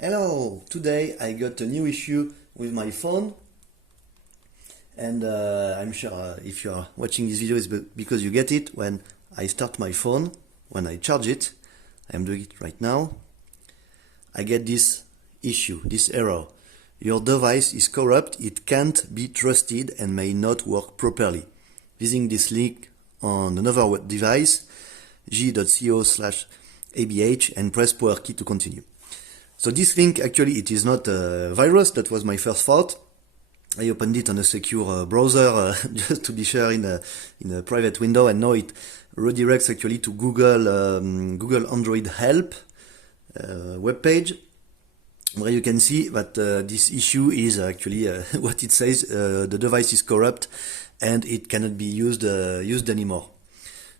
Hello! Today I got a new issue with my phone, and I'm sure if you are watching this video it's because you get it when I start my phone, when I charge it. I'm doing it right now. I get this issue, this error. Your device is corrupt, it can't be trusted and may not work properly. Visiting this link on another device, y.co/abh, and press power key to continue. So this link, actually, it is not a virus. That was my first thought. I opened it on a secure browser just to be sure in a private window, and now it redirects actually to Google Android Help webpage, where you can see that this issue is actually what it says. The device is corrupt and it cannot be used anymore.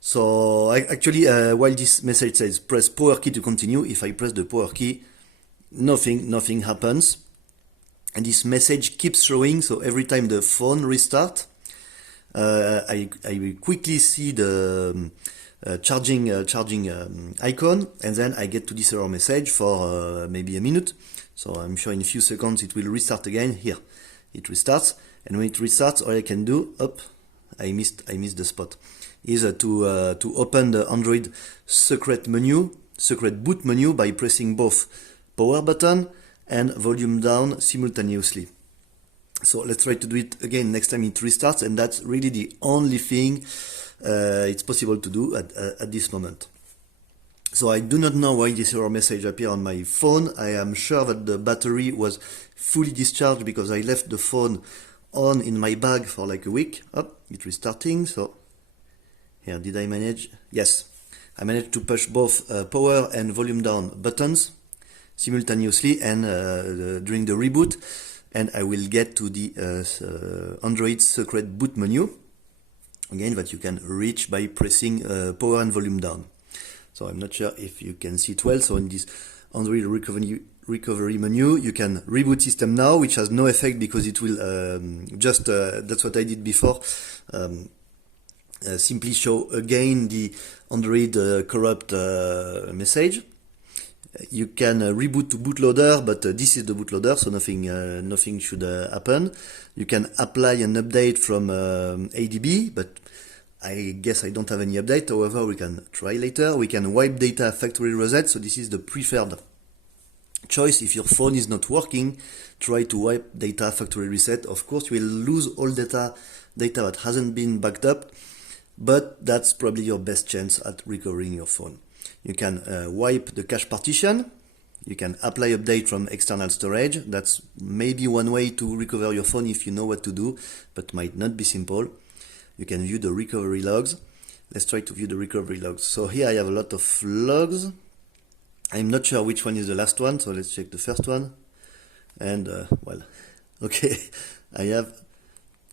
So while this message says press power key to continue, if I press the power key, nothing happens, and this message keeps showing. So every time the phone restarts, I will quickly see the charging icon, and then I get to this error message for maybe a minute. So I'm sure in a few seconds it will restart again. Here it restarts, and when it restarts, all I can do, I missed the spot, is to open the Android secret boot menu by pressing both power button and volume down simultaneously. So let's try to do it again next time it restarts, and that's really the only thing it's possible to do at this moment. So I do not know why this error message appeared on my phone. I am sure that the battery was fully discharged because I left the phone on in my bag for like a week. It's restarting. So here, did I manage? Yes, I managed to push both power and volume down buttons simultaneously and during the reboot, and I will get to the Android secret boot menu again, that you can reach by pressing power and volume down. So I'm not sure if you can see it well. So in this Android recovery menu, you can reboot system now, which has no effect because it will that's what I did before, simply show again the Android corrupt message. You can reboot to bootloader, but this is the bootloader, so nothing should happen. You can apply an update from ADB, but I guess I don't have any update. However, we can try later. We can wipe data factory reset, so this is the preferred choice. If your phone is not working, try to wipe data factory reset. Of course, you will lose all data that hasn't been backed up, but that's probably your best chance at recovering your phone. You can wipe the cache partition. You can apply update from external storage. That's maybe one way to recover your phone if you know what to do, but might not be simple. You can view the recovery logs. Let's try to view the recovery logs. So here I have a lot of logs. I'm not sure which one is the last one, so let's check the first one. And well, okay, I have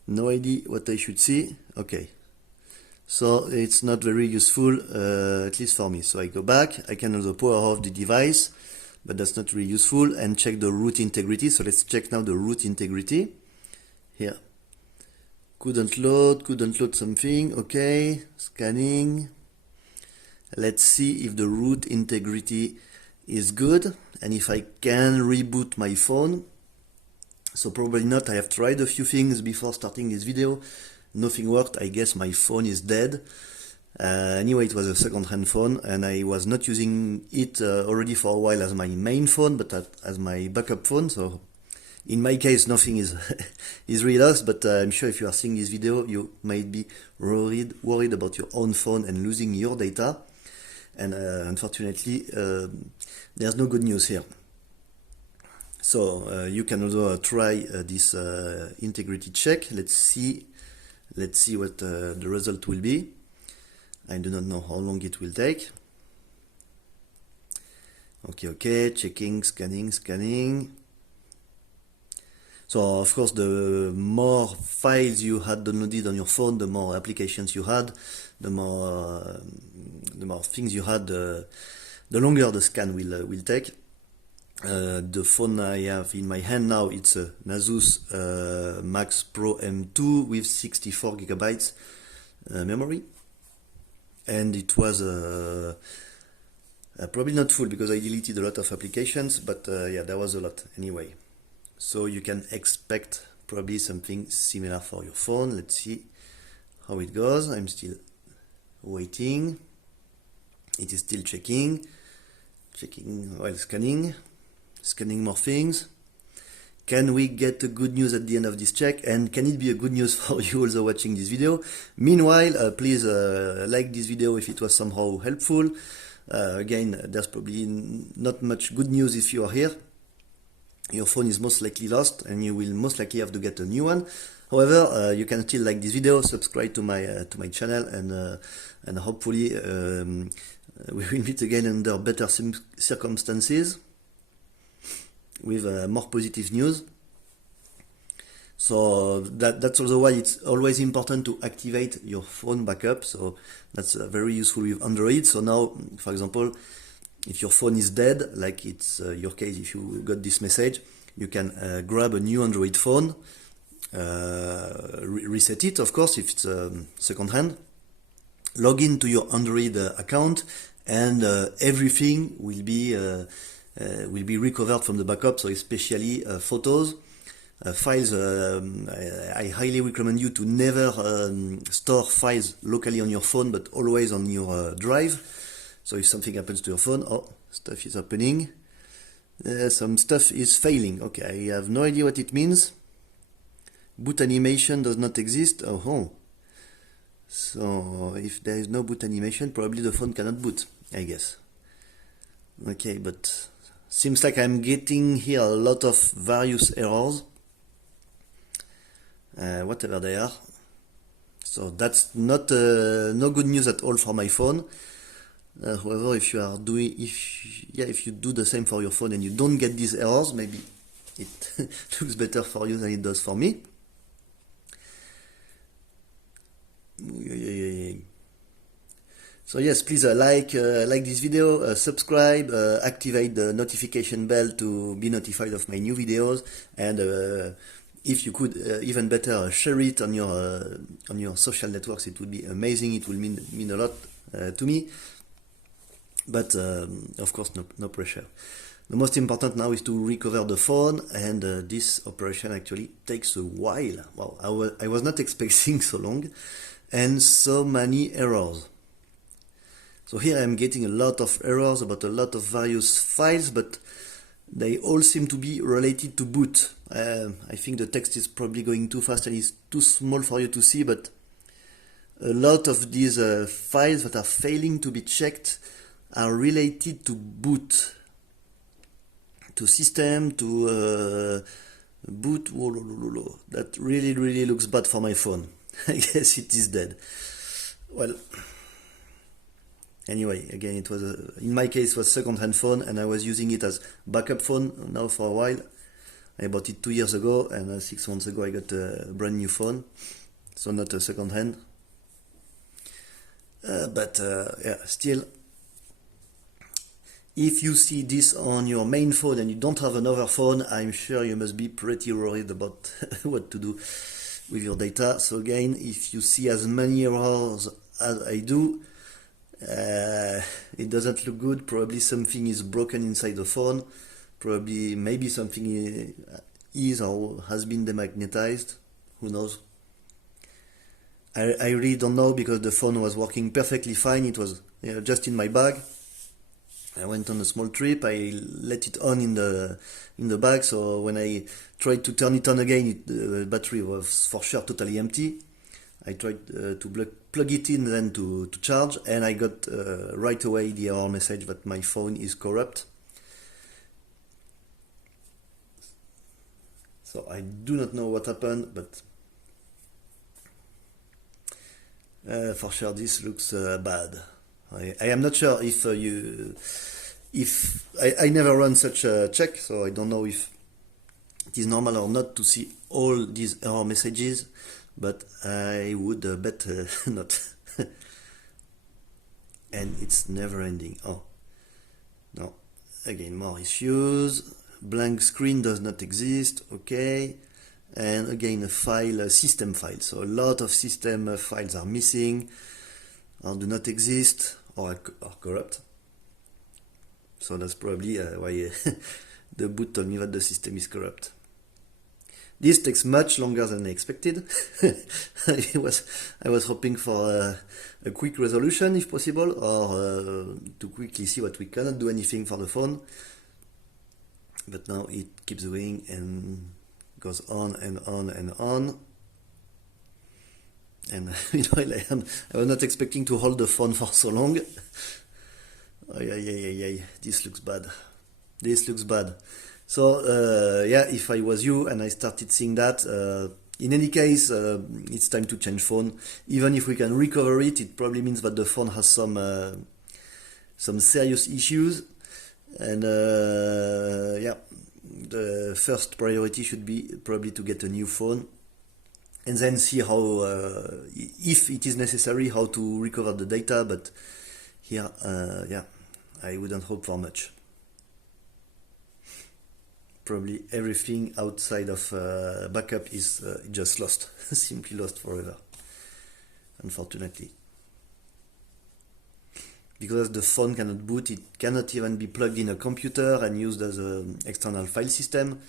no idea what I should see. Okay. So it's not very useful, at least for me. So I go back, I can also power off the device, but that's not really useful, and check the root integrity. So let's check now the root integrity. Here, couldn't load something. Okay, scanning. Let's see if the root integrity is good, and if I can reboot my phone. So probably not. I have tried a few things before starting this video. Nothing worked. I guess my phone is dead. Anyway, it was a second-hand phone, and I was not using it already for a while as my main phone, but as my backup phone. So in my case, nothing is really lost, but I'm sure if you are seeing this video, you might be worried about your own phone and losing your data. And unfortunately, there's no good news here. So you can also try this integrity check. Let's see what the result will be. I do not know how long it will take. Okay, checking, scanning. So of course, the more files you had downloaded on your phone, the more applications you had, the more things you had, the longer the scan will take. The phone I have in my hand now, it's a Asus Max Pro M2 with 64 gigabytes memory, and it was Probably not full because I deleted a lot of applications, but yeah, there was a lot anyway. So you can expect probably something similar for your phone. Let's see how it goes. I'm still waiting. It is still checking while scanning more things. Can we get a good news at the end of this check? And can it be a good news for you also watching this video? Meanwhile, please like this video if it was somehow helpful. Again, there's probably not much good news if you are here. Your phone is most likely lost and you will most likely have to get a new one. However, you can still like this video, subscribe to my channel, and hopefully we will meet again under better circumstances with more positive news. So that's also why it's always important to activate your phone backup. So that's very useful with Android. So now, for example, if your phone is dead, like it's your case, if you got this message, you can grab a new Android phone, reset it, of course, if it's second hand, log into your Android account, and everything will be recovered from the backup. So especially photos, files. I highly recommend you to never store files locally on your phone, but always on your drive. So if something happens to your phone, oh, stuff is happening. Some stuff is failing. Okay, I have no idea what it means. Boot animation does not exist. Oh. So if there is no boot animation, probably the phone cannot boot, I guess. Okay, but seems like I'm getting here a lot of various errors. Whatever they are. So that's not no good news at all for my phone. However, if you do the same for your phone and you don't get these errors, maybe it looks better for you than it does for me. So yes, please like this video, subscribe, activate the notification bell to be notified of my new videos, and if you could, even better, share it on your social networks. It would be amazing. It will mean a lot to me. But of course, no pressure. The most important now is to recover the phone, and this operation actually takes a while. Wow, I was not expecting so long and so many errors. So here I'm getting a lot of errors about a lot of various files, but they all seem to be related to boot. I think the text is probably going too fast and is too small for you to see, but a lot of these files that are failing to be checked are related to boot, to system, to boot. Whoa. That really looks bad for my phone. I guess it is dead. Well, anyway, again, it was in my case it was second-hand phone, and I was using it as backup phone now for a while. I bought it 2 years ago, and 6 months ago I got a brand new phone, so not a second-hand. But yeah, still. If you see this on your main phone and you don't have another phone, I'm sure you must be pretty worried about what to do with your data. So again, if you see as many errors as I do, it doesn't look good. Probably something is broken inside the phone. Maybe something is or has been demagnetized. Who knows? I really don't know, because the phone was working perfectly fine. It was just in my bag. I went on a small trip. I let it on in the bag, so when I tried to turn it on again, the battery was for sure totally empty. I tried to plug it in then to charge, and I got right away the error message that my phone is corrupt. So I do not know what happened, but for sure this looks bad. I am not sure if I never run such a check, so I don't know if it is normal or not to see all these error messages, but I would bet not. And it's never ending. Oh no, again more issues. Blank screen does not exist. Okay, and again a system file. So a lot of system files are missing or do not exist or are corrupt. So that's probably why the boot told me that the system is corrupt. This takes much longer than I expected. I was hoping for a quick resolution if possible, or to quickly see what we cannot do anything for the phone. But now it keeps going and goes on and on and on. And meanwhile, I was not expecting to hold the phone for so long. This looks bad. This looks bad. So yeah, if I was you and I started seeing that, in any case, it's time to change phone. Even if we can recover it, it probably means that the phone has some serious issues. And yeah, the first priority should be probably to get a new phone, and then see how, if it is necessary, how to recover the data. But here, yeah, I wouldn't hope for much. Probably everything outside of backup is just lost, simply lost forever, unfortunately. Because the phone cannot boot, it cannot even be plugged in a computer and used as an external file system.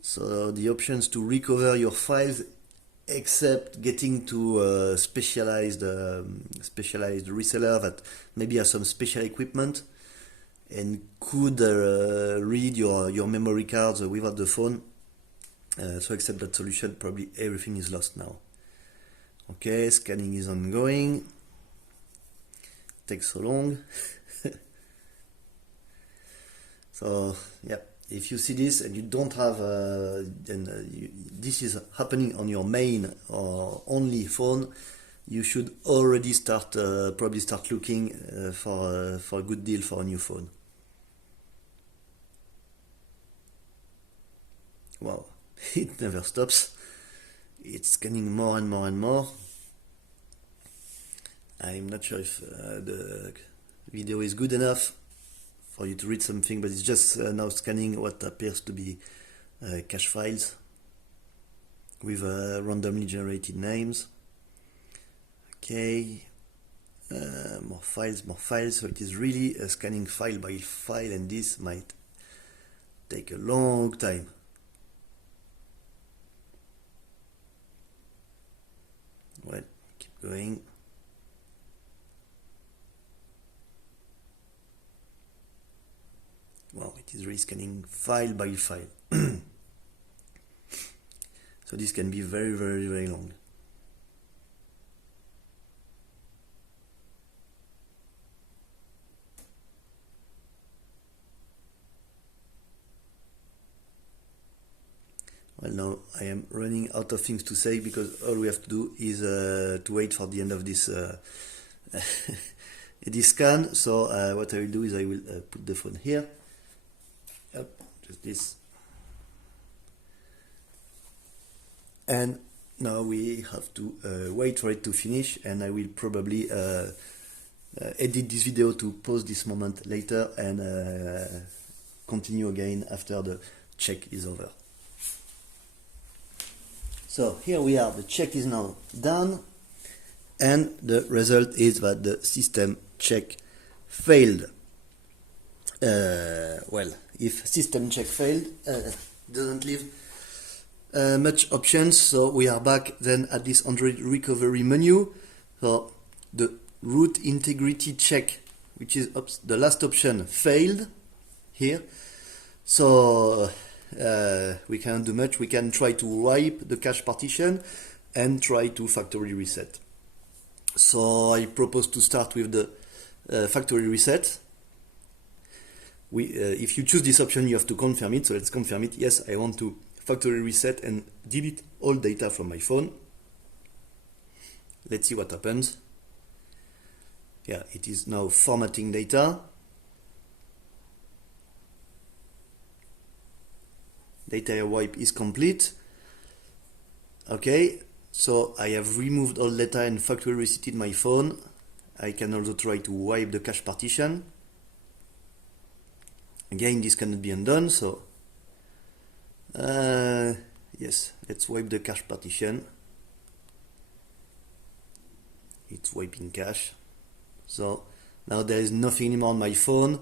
So the options to recover your files, except getting to a specialized reseller that maybe has some special equipment and could read your memory cards without the phone. So except that solution, probably everything is lost now. Okay, scanning is ongoing. Takes so long. So yeah, if you see this and you don't have, this is happening on your main or only phone, you should already start, probably start looking for a good deal for a new phone. Wow, it never stops. It's scanning more and more and more. I'm not sure if the video is good enough for you to read something, but it's just now scanning what appears to be cache files with randomly generated names. Okay, more files, so it is really scanning file by file, and this might take a long time. Well, keep going. Wow, it is really scanning file by file. So this can be very, very, very long. Well, now I am running out of things to say, because all we have to do is to wait for the end of this this scan. So what I will do is I will put the phone here. Yep, just this. And now we have to wait for it to finish, and I will probably edit this video to pause this moment later and continue again after the check is over. So here we are, the check is now done, and the result is that the system check failed. Well, if system check failed, doesn't leave much options, so we are back then at this Android recovery menu. So the root integrity check, which is the last option, failed here. So we cannot do much. We can try to wipe the cache partition and try to factory reset. So I propose to start with the factory reset. If you choose this option, you have to confirm it. So let's confirm it. Yes, I want to factory reset and delete all data from my phone. Let's see what happens. Yeah, it is now formatting data. Data wipe is complete. Okay, so I have removed all data and factory resetted my phone. I can also try to wipe the cache partition. Again, this cannot be undone, so yes, let's wipe the cache partition. It's wiping cache. So now there is nothing anymore on my phone.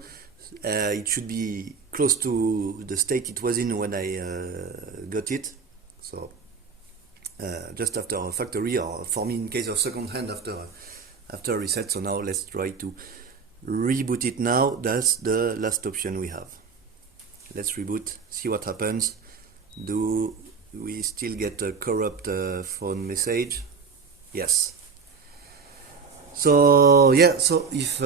It should be close to the state it was in when I got it. So just after a factory, or for me in case of second hand after reset. So now let's try to reboot it now. That's the last option we have. Let's reboot, see what happens. Do we still get a corrupt phone message? Yes. So yeah, so if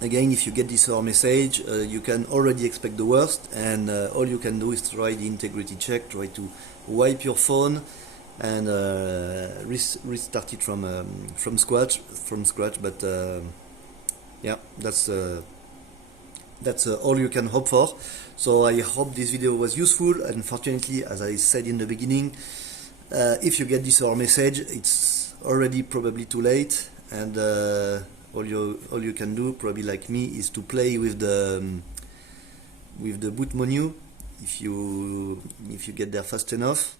again, if you get this error message, you can already expect the worst, and all you can do is try the integrity check, try to wipe your phone and restart it from scratch. But yeah, that's all you can hope for. So I hope this video was useful. Unfortunately, as I said in the beginning, if you get this error message, it's already probably too late, and all you can do, probably like me, is to play with the boot menu. If you get there fast enough,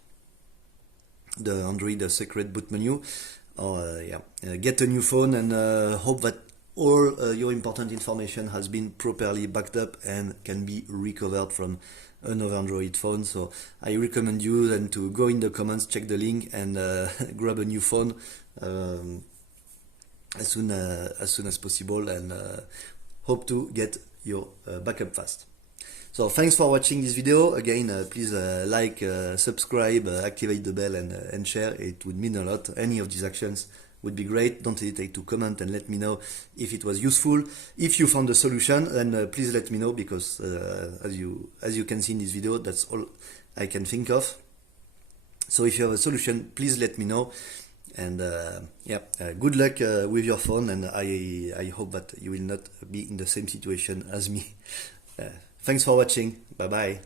the Android secret boot menu, or get a new phone and hope that all your important information has been properly backed up and can be recovered from another Android phone. So I recommend you then to go in the comments, check the link, and grab a new phone as soon as possible, and hope to get your backup fast. So thanks for watching this video. Again, please like, subscribe, activate the bell, and share. It would mean a lot. Any of these actions would be great. Don't hesitate to comment and let me know if it was useful. If you found a solution, then please let me know, because as you can see in this video, that's all I can think of. So if you have a solution, please let me know. And good luck with your phone, and I hope that you will not be in the same situation as me. Thanks for watching. Bye bye.